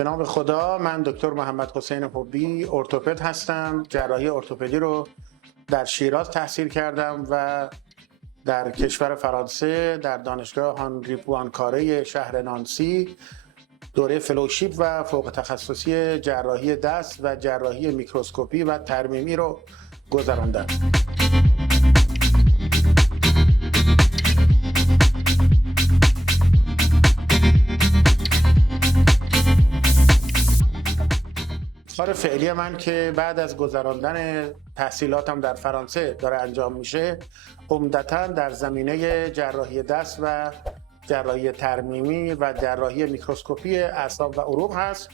به نام خدا. من دکتر محمد حسین حبی ارتوپد هستم. جراحی ارتوپدی رو در شیراز تحصیل کردم و در کشور فرانسه در دانشگاه هانری پوانکاره شهر نانسی دوره فلوشیپ و فوق تخصصی جراحی دست و جراحی میکروسکوپی و ترمیمی رو گذراندم. کار فعلی من که بعد از گذراندن تحصیلاتم در فرانسه داره انجام میشه، عمدتاً در زمینه جراحی دست و جراحی ترمیمی و جراحی میکروسکوپی اعصاب و عروق هست.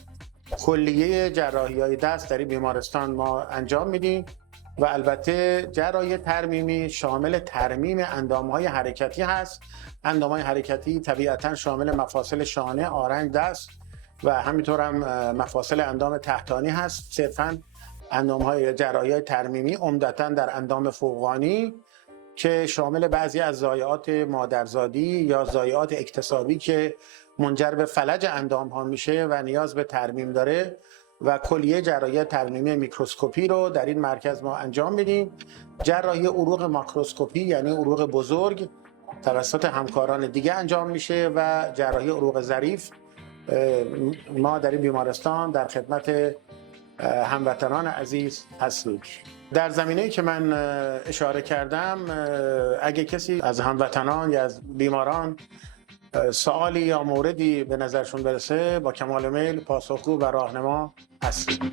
کلیه جراحی‌های دست در این بیمارستان ما انجام میدیم و البته جراحی ترمیمی شامل ترمیم اندام‌های حرکتی هست. اندام‌های حرکتی طبیعتاً شامل مفاصل شانه، آرنج، دست و همینطور هم مفاصل اندام تحتانی هست. صرفاً اندام‌های جراحی ترمیمی عمدتاً در اندام فوقانی که شامل بعضی از ضایعات مادرزادی یا ضایعات اکتسابی که منجر به فلج اندام‌ها میشه و نیاز به ترمیم داره و کلیه جراحی ترمیمی میکروسکوپی رو در این مرکز ما انجام میدیم. جراحی عروق ماکروسکوپی یعنی عروق بزرگ توسط همکاران دیگه انجام میشه و جراحی عروق ظریف ما در این بیمارستان در خدمت هموطنان عزیز هستیم. در زمینه‌ای که من اشاره کردم، اگه کسی از هموطنان یا از بیماران سوالی یا موردی به نظرشون برسه با کمال میل پاسخگو و راهنما هستیم.